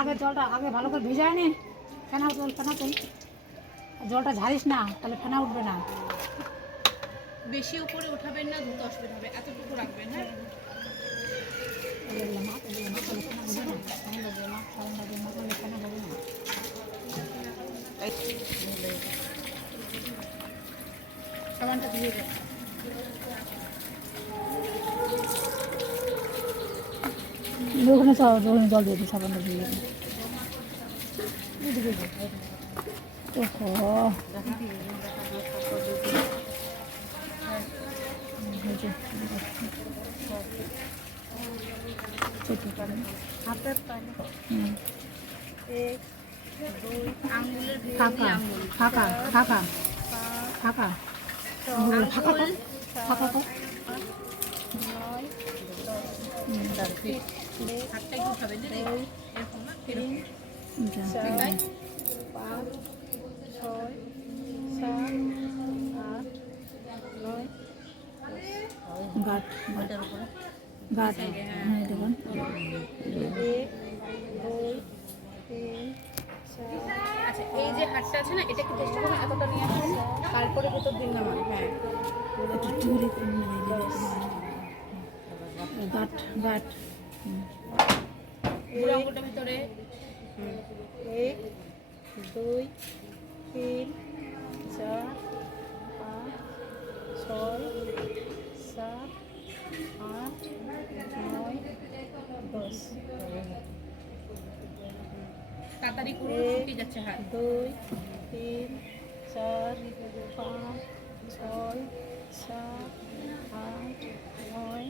আগে জলটা আগে ভালো করে ভিজায় নি, ফেনা তুল জলটা ঝাড়িস না, তাহলে ফেনা উঠবে না। বেশি উপরে উঠাবেন না, দ্রুত অসুবিধা হবে, এতটুকু রাখবেন। হ্যাঁ, সাবানটা ধুয়ে দেন। ওখানে জল দিয়ে দিই, সাবানটা দিয়ে দিই। ওহো, হাতের তালে আঙ্গুলের ফাঁকা ফাঁকা ফাঁকা ফাঁকা ফাঁকা ফাঁকা কর। হাতটা একটু উঠাবেন, এরকম না, এরকম। তাই 5, 6, 7, 8, 9, গাট গাটের উপরে গাট, হ্যাঁ দেখুন। 1, 2, 3, 4। আচ্ছা, এই যে হাতটা আছে না, এটা একটু চেষ্টা করুন এতটা নিয়ে আসুন, তারপরে ভেতর দিন নামান। হ্যাঁ, একটু জোরে গাট গাট বুড়ো আঙুলটা ভিতরে। 1, 2, 3, 4, 5, 6, 7, 8, 9, 10। তাড়াতাড়ি করুন, শুকিয়ে যাচ্ছে হাত। 2, 3, 4, 5, 6, 7, 8, 9,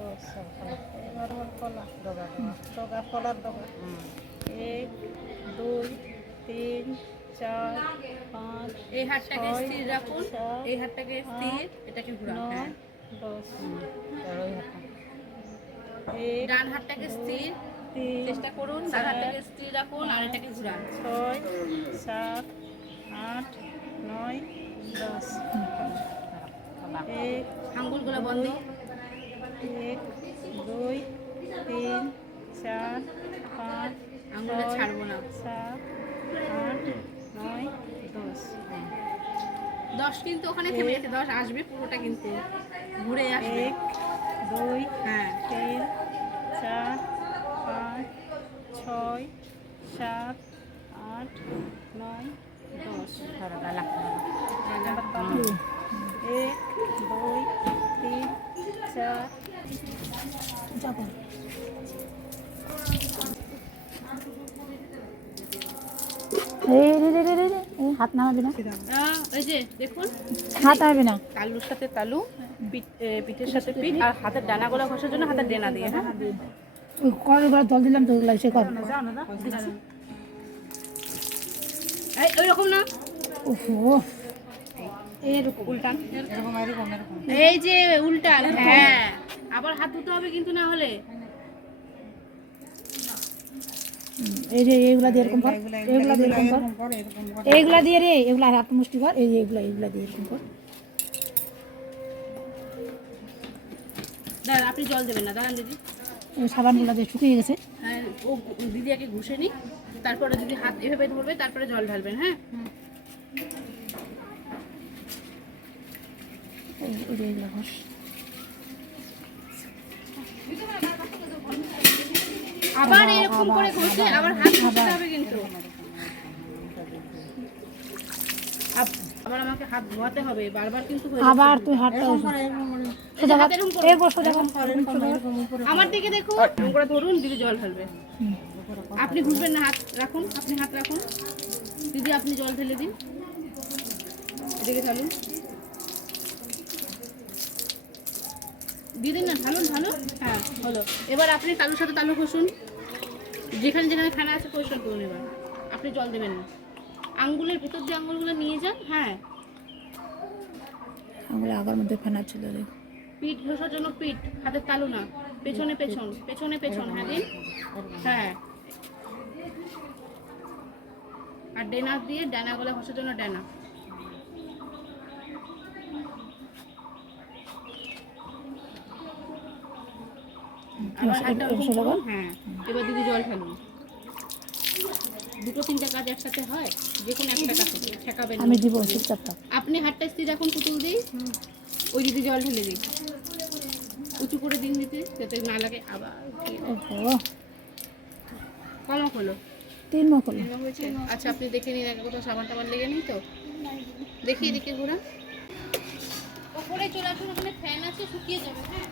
10। এবার কলা ডগা কলার ডগা। 1, 2, 3, 4, 5। এই হাতটাকে স্থির রাখুন, এই হাতটাকে স্থির, এটাকে ঘুরান। 9, 10। ডান হাতটাকে স্থির চেষ্টা করুন, ডান হাতটাকে স্থির রাখুন আর এটাকে ঘুরান। 6, 7, 8, 9, 10। আঙ্গুলগুলো বন্ধ। 1, 2, 3, 4, 5। আঙ্গুলটা ছাড়বো না। 7, 8, 9, 10। 10 কিন্তু ওখানে থেমে গেছে, 10 আসবে পুরোটা, কিন্তু ঘুরে আসবে। 1, 2, হ্যাঁ, 3, 4, 5, 6, 7, 8, 9, 10। 1, 2, 3, 4। যাবো হাত নামাবি না, ওই যে দেখুন, হাত নামাবি না। তালুর সাথে তালু, পিঠের সাথে পিঠ, আর হাতের ডানাগুলো ঘষার জন্য হাতের ডেনা দিয়ে। হ্যাঁ, কলের ঘরে জল দিলাম তো, লাগছে কর। ওই রকম না, ওহো, এরকম উল্টান, এই যে উল্টান। হ্যাঁ, আবার হাত ধুতে হবে কিন্তু, না হলে। এই যে এইগুলা দিয়ে এরকম কর, এইগুলা দিয়ে এরকম কর, এইগুলা দিয়ে রে, এগুলা হাত মুষ্টি কর, এই যে এইগুলা দিয়ে এরকম কর। দাঁড়ান, আপনি জল দেবেন না, দাঁড়ান দিদি। সাবানগুলা দিয়ে শুকিয়ে গেছে। হ্যাঁ, ও দিদি আগে ঘুষে নিক, তারপরে দিদি হাত এভাবে ধরবে, তারপরে জল ঢালবেন। হ্যাঁ, এইগুলা ঘষ। আবার এরকম করে ঘষে আবার হাত ঘষতে হবে কিন্তু। আবার আমাকে হাত ধোয়াতে হবে বারবার কিন্তু। আবার তুই হাতটা আমার দিকে দেখুন, এরকম করে ধরুন, দিদি জল ঢালবে। আপনি ঘুষবেন না, হাত রাখুন, আপনি হাত রাখুন, দিদি আপনি জল ঢেলে দিন, এদিকে ঢালুন, দিয়ে দিন না, ঢালুন ঢালুন। হ্যাঁ, হলো। এবার আপনি তালুর সাথে তালু ঘষুন, যেখানে যেখানে খানা আছে পরিষ্কার করুন। এবার আপনি জল দেবেন না, আঙ্গুলের ভিতর দিয়ে আঙ্গুলগুলো নিয়ে যান। হ্যাঁ, আঙুলে আগার মধ্যে ফেনা ছিল। পিঠ ঘষার জন্য পিঠ, হাতের তালু না, পেছনে পেছন, পেছনে পেছন। হ্যাঁ দিন, হ্যাঁ, আর ডেনা দিয়ে ডানা গলা ঘষার জন্য ডানা। আবার হাতটা ওরকম এসে করুন। যাবেন। হ্যাঁ, এবার দিদি জল ঢালুন। দুটো তিনটা কাজ একসাথে হয়, যে কোনো একটা কাছে ঠেকাবেন না। আমি দিব চুপচাপ থাক। আপনি হাতটা স্থির রাখুন, পুতুল দিই, ওই দিদি জল ঢেলে দিই, উঁচু করে দিন দিতে, যাতে না লাগে। আবার ওহো, কমক হলো, 3 মাস হলো। হয়েছে। আচ্ছা, আপনি দেখে নিন আগে কোথাও সাবান টাবান লেগে নেই তো, দেখিয়ে দিকে ঘোরা। ওপরে চলে আসুন, ওখানে ফ্যান আছে, শুকিয়ে যাবে। হ্যাঁ।